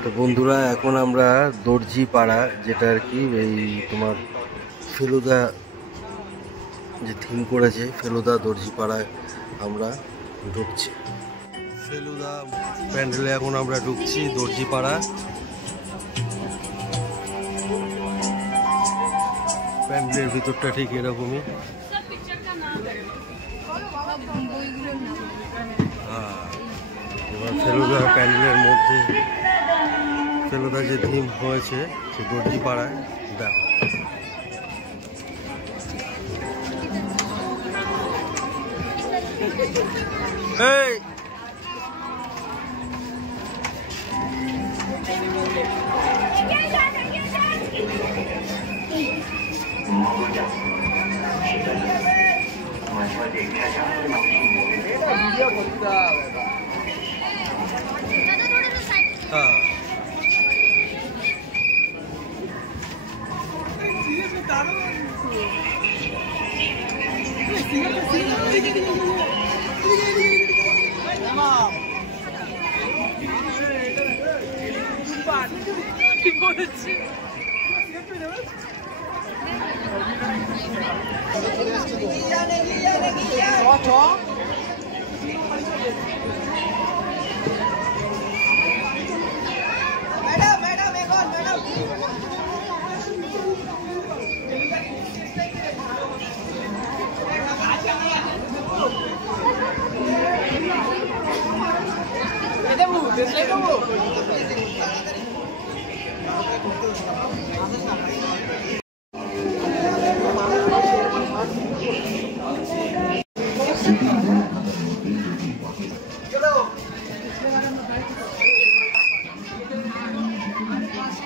তো বন্ধুরা, এখন আমরা দর্জি পাড়া, যেটা আর কি এই তোমার ফেলুদা যে থিম করেছে, ফেলুদা দর্জি পাড়ায় আমরা ঢুকছি। ফেলুদা প্যান্ডেলে এখন আমরা ঢুকছি দর্জি পাড়া। প্যান্ডেলের ভিতরটা ঠিক এরকমই। হ্যাঁ, এবার ফেলুদা প্যান্ডেলের মধ্যে ফেলুদা যে থিম হয়েছে সে দর্জি পাড়ায়, দেখো। এই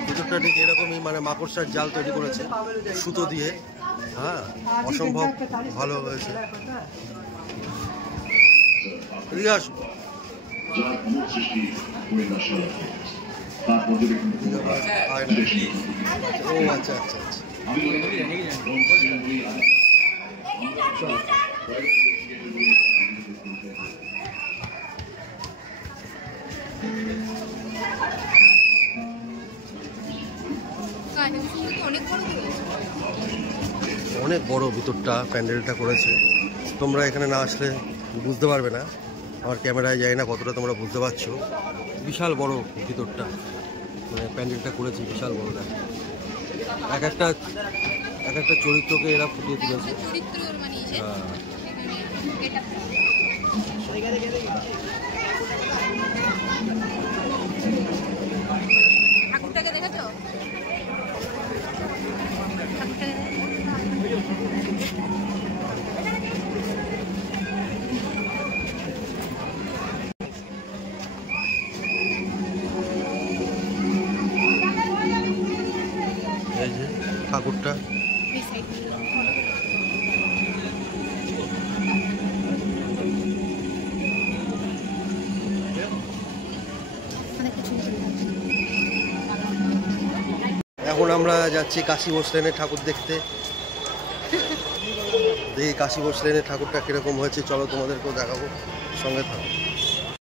ভিতরটা ঠিক এরকমই, মানে মাকড়সার জাল তৈরি করেছে সুতো দিয়ে। হ্যাঁ, অসম্ভব ভালো হয়েছে। ও আচ্ছা আচ্ছা আচ্ছা। অনেক বড় ভিতরটা, প্যান্ডেলটা করেছে। তোমরা এখানে না আসলে বুঝতে পারবে না, আমার ক্যামেরায় যায় না কতটা তোমরা বুঝতে পারছো। বিশাল বড় ভিতরটা, মানে প্যান্ডেলটা করেছে বিশাল বড়। দেখ, এক একটা চরিত্রকে এরা ফুটিয়ে তুলেছে। হ্যাঁ, ঠাকুরটাকে দেখেছো? এই যে ঠাকুরটা। এখন আমরা যাচ্ছি কাশী বসলেনের ঠাকুর দেখতে। দেখি কাশী বসলেনের ঠাকুরটা কিরকম হয়েছে, চলো তোমাদেরকেও দেখাবো, সঙ্গে থাকো।